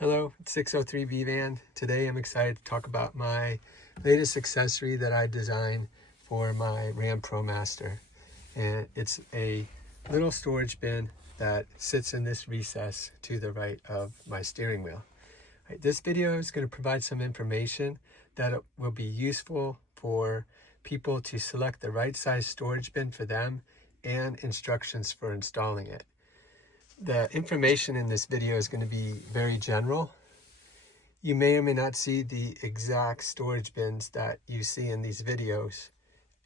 Hello, it's 603B Van. Today I'm excited to talk about my latest accessory that I designed for my Ram Promaster. And it's a little storage bin that sits in this recess to the right of my steering wheel. Right, this video is going to provide some information that will be useful for people to select the right size storage bin for them and instructions for installing it. The information in this video is going to be very general. You may or may not see the exact storage bins that you see in these videos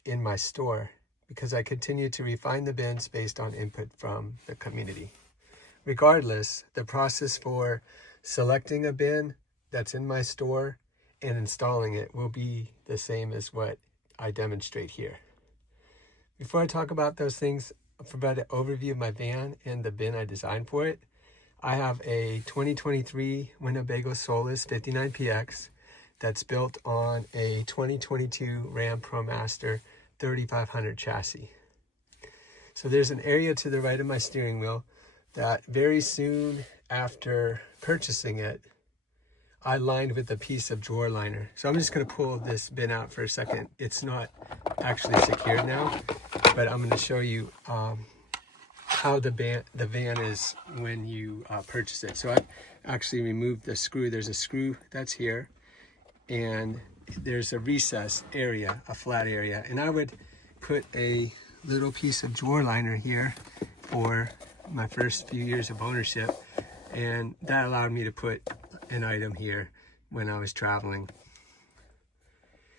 in my store because I continue to refine the bins based on input from the community. Regardless, the process for selecting a bin that's in my store and installing it will be the same as what I demonstrate here. Before I talk about those things, I'll provide an overview of my van and the bin I designed for it. I have a 2023 Winnebago Solus 59PX that's built on a 2022 Ram Promaster 3500 chassis. So there's an area to the right of my steering wheel that very soon after purchasing it, I lined with a piece of drawer liner. So I'm just going to pull this bin out for a second. It's not actually secured now, but I'm going to show you how the van is when you purchase it. So I actually removed the screw. There's a screw that's here, and there's a recess area, a flat area. And I would put a little piece of drawer liner here for my first few years of ownership, and that allowed me to put an item here when I was traveling.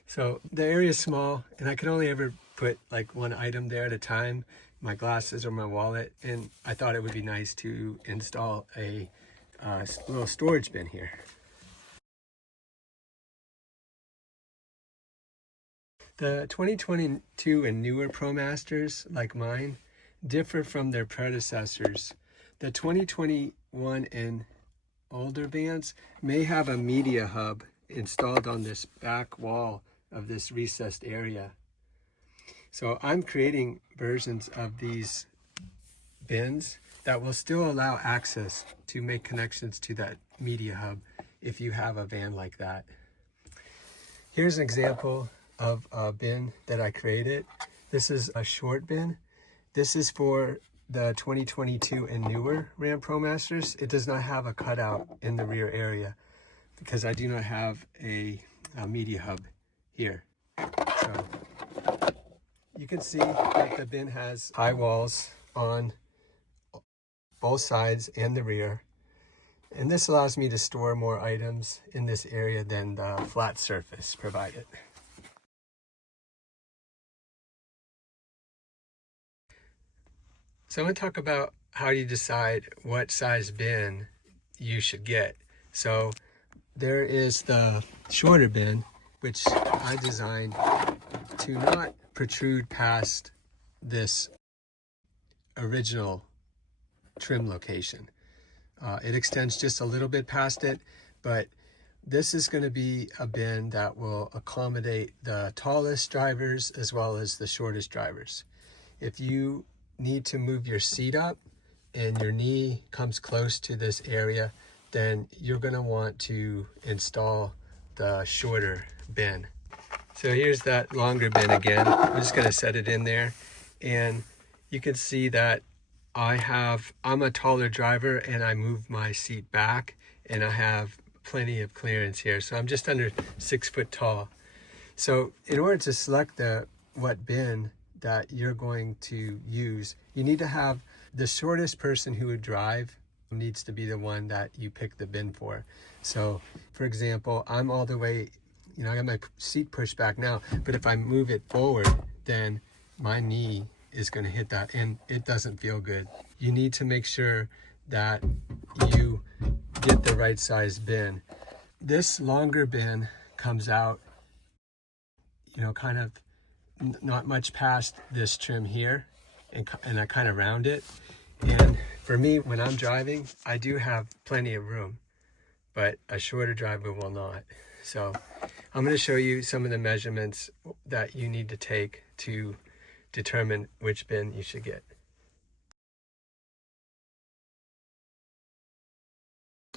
So the area is small, and I could only ever put like one item there at a time, my glasses or my wallet, and I thought it would be nice to install a little storage bin here. The 2022 and newer Promasters, like mine, differ from their predecessors. The 2021 and older vans may have a media hub installed on this back wall of this recessed area. So I'm creating versions of these bins that will still allow access to make connections to that media hub if you have a van like that. Here's an example of a bin that I created. This is a short bin. This is for the 2022 and newer Ram Promasters. It does not have a cutout in the rear area because I do not have a media hub here. So you can see that the bin has high walls on both sides and the rear. And this allows me to store more items in this area than the flat surface provided. So I'm going to talk about how you decide what size bin you should get. So there is the shorter bin, which I designed to not protrude past this original trim location. It extends just a little bit past it, but this is going to be a bin that will accommodate the tallest drivers as well as the shortest drivers. If you need to move your seat up and your knee comes close to this area, then you're going to want to install the shorter bin. So here's that longer bin again. I'm just going to set it in there, and you can see that I'm a taller driver and I move my seat back and I have plenty of clearance here. So I'm just under 6 foot tall. So in order to select what bin that you're going to use, you need to have the shortest person who would drive needs to be the one that you pick the bin for. So for example, I'm all the way, I got my seat pushed back now, but if I move it forward, then my knee is going to hit that and it doesn't feel good. You need to make sure that you get the right size bin. This longer bin comes out, kind of not much past this trim here, and I kind of round it. And for me, when I'm driving, I do have plenty of room, but a shorter driver will not. So I'm going to show you some of the measurements that you need to take to determine which bin you should get.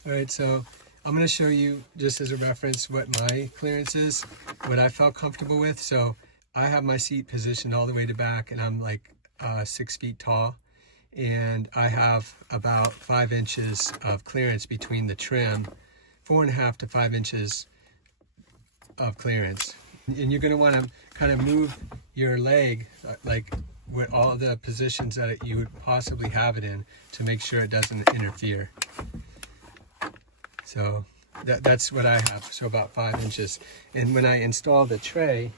All right, so I'm going to show you, just as a reference, what my clearance is, what I felt comfortable with. So I have my seat positioned all the way to back, and I'm like 6 feet tall, and I have about 5 inches of clearance between the trim, 4.5 to 5 inches of clearance. And you're going to want to kind of move your leg like with all the positions that you would possibly have it in to make sure it doesn't interfere. So that's what I have, so about 5 inches. And when I install the tray,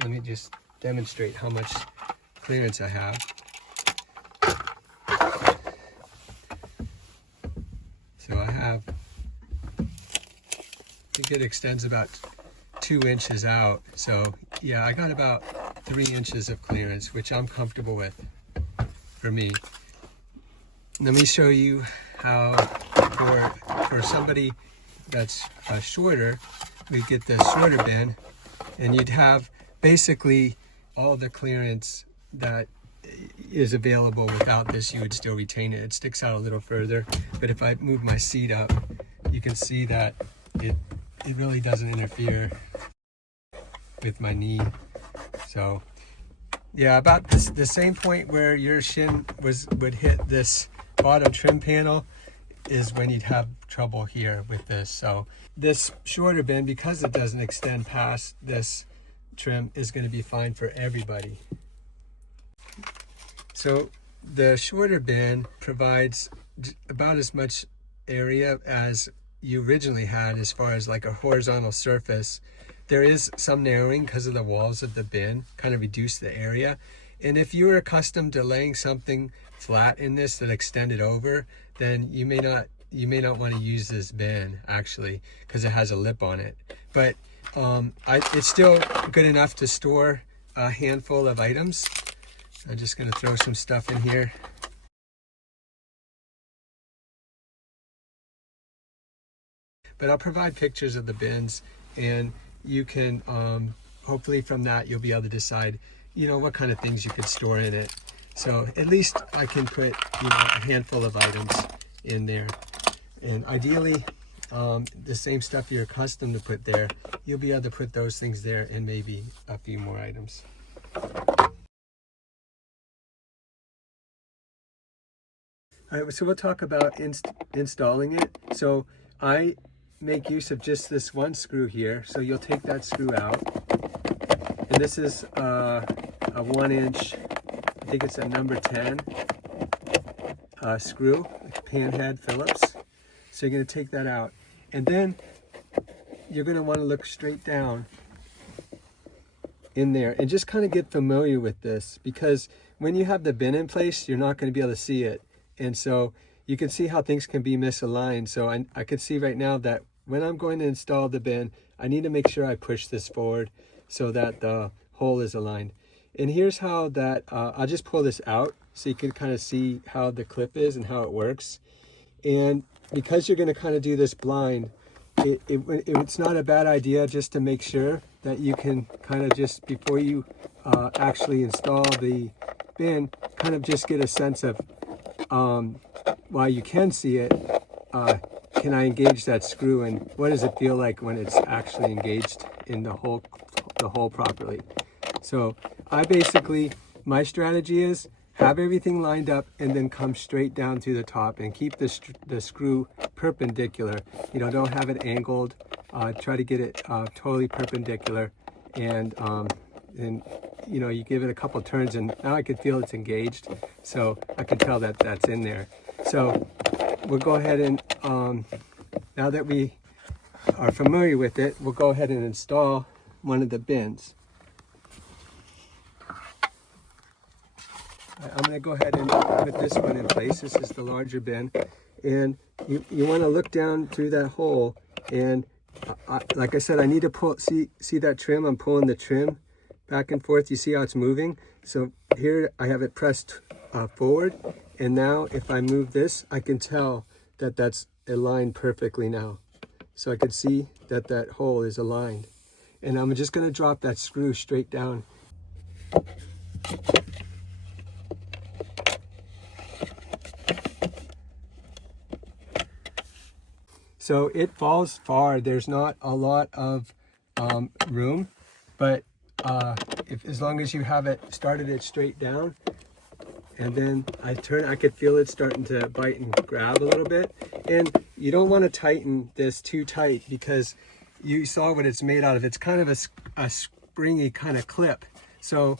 let me just demonstrate how much clearance I have. So I think it extends about 2 inches out. So yeah, I got about 3 inches of clearance, which I'm comfortable with for me. Let me show you how for somebody that's shorter, we get the shorter bin, and you'd have basically all the clearance that is available. Without this, you would still retain it. It sticks out a little further, but if I move my seat up, you can see that it really doesn't interfere with my knee. So yeah, about the same point where your shin would hit this bottom trim panel is when you'd have trouble here with this. So this shorter bin, because it doesn't extend past this trim, is going to be fine for everybody. So the shorter bin provides about as much area as you originally had as far as like a horizontal surface. There is some narrowing because of the walls of the bin, kind of reduce the area. And if you were accustomed to laying something flat in this that extended over, then you may not want to use this bin actually, because it has a lip on it. But it's still good enough to store a handful of items. I'm just going to throw some stuff in here. But I'll provide pictures of the bins, and you can hopefully from that you'll be able to decide, you know, what kind of things you could store in it. So at least I can put, you know, a handful of items in there, and ideally the same stuff you're accustomed to put there, you'll be able to put those things there and maybe a few more items. All right, so we'll talk about installing it. So I make use of just this one screw here. So you'll take that screw out, and this is a 1-inch, I think it's a number 10 screw, pan head Phillips. So you're going to take that out, and then you're going to want to look straight down in there and just kind of get familiar with this, because when you have the bin in place, you're not going to be able to see it. And so you can see how things can be misaligned. So I can see right now that when I'm going to install the bin, I need to make sure I push this forward so that the hole is aligned. And here's how that, I'll just pull this out so you can kind of see how the clip is and how it works. And because you're going to kind of do this blind, it's not a bad idea just to make sure that you can kind of just, before you actually install the bin, kind of just get a sense of, while you can see it, can I engage that screw, and what does it feel like when it's actually engaged in the hole properly. So I basically, my strategy is have everything lined up and then come straight down to the top and keep the screw perpendicular. You know, don't have it angled. Try to get it totally perpendicular, and you know, you give it a couple turns, and now I can feel it's engaged, so I can tell that that's in there. So we'll go ahead and now that we are familiar with it, we'll go ahead and install one of the bins. I'm going to go ahead and put this one in place. This is the larger bin, and you want to look down through that hole, and like I said, I need to see that trim. I'm pulling the trim back and forth. You see how it's moving? So here I have it pressed forward, and now if I move this, I can tell that that's aligned perfectly now. So I can see that that hole is aligned, and I'm just going to drop that screw straight down. So it falls far. There's not a lot of room, but as long as you have it started it straight down, and then I could feel it starting to bite and grab a little bit. And you don't want to tighten this too tight, because you saw what it's made out of. It's kind of a springy kind of clip. So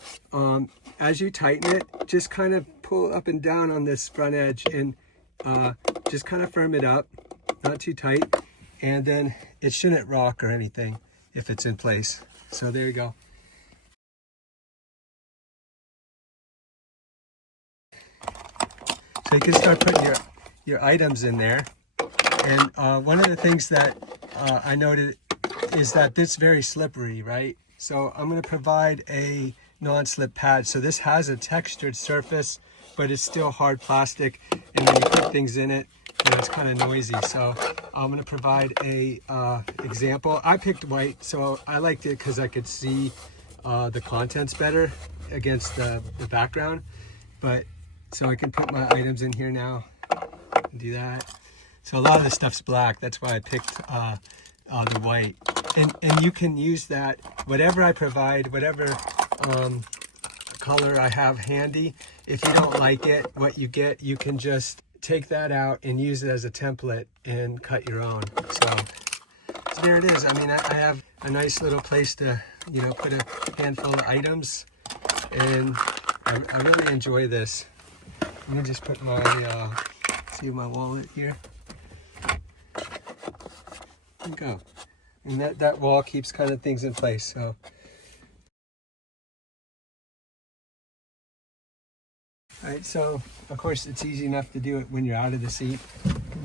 as you tighten it, just kind of pull up and down on this front edge, and just kind of firm it up, not too tight. And then it shouldn't rock or anything if it's in place. So there you go. So you can start putting your items in there. And one of the things that I noted is that this is very slippery, right? So I'm going to provide a non-slip pad. So this has a textured surface, but it's still hard plastic. And when you put things in it, it's kind of noisy. So I'm going to provide a example. I picked white, so I liked it because I could see the contents better against the background. But so I can put my items in here now and do that. So a lot of this stuff's black. That's why I picked the white. And you can use that, whatever I provide, whatever color I have handy. If you don't like it, what you get, you can just take that out and use it as a template and cut your own. So there it is. I mean, I have a nice little place to, put a handful of items, and I really enjoy this. I'm gonna just put my, my wallet here. There you go. And that wall keeps kind of things in place, so. All right, so of course it's easy enough to do it when you're out of the seat.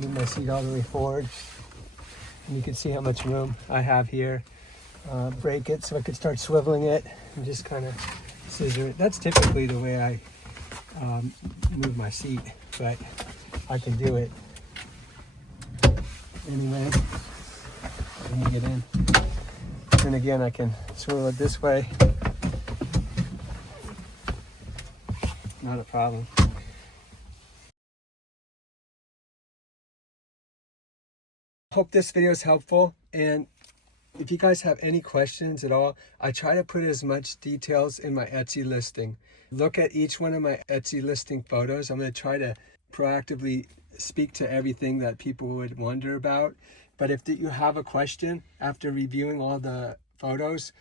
Move my seat all the way forward, and you can see how much room I have here. Break it so I could start swiveling it and just kind of scissor it. That's typically the way I move my seat, but I can do it anyway. Let me get in. And again, I can swivel it this way. Not a problem. Hope this video is helpful, and if you guys have any questions at all, I try to put as much details in my Etsy listing. Look at each one of my Etsy listing photos. I'm going to try to proactively speak to everything that people would wonder about. But if you have a question after reviewing all the photos,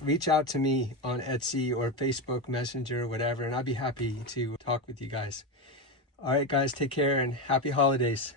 reach out to me on Etsy or Facebook Messenger or whatever, and I'd be happy to talk with you guys. All right, guys, take care and happy holidays.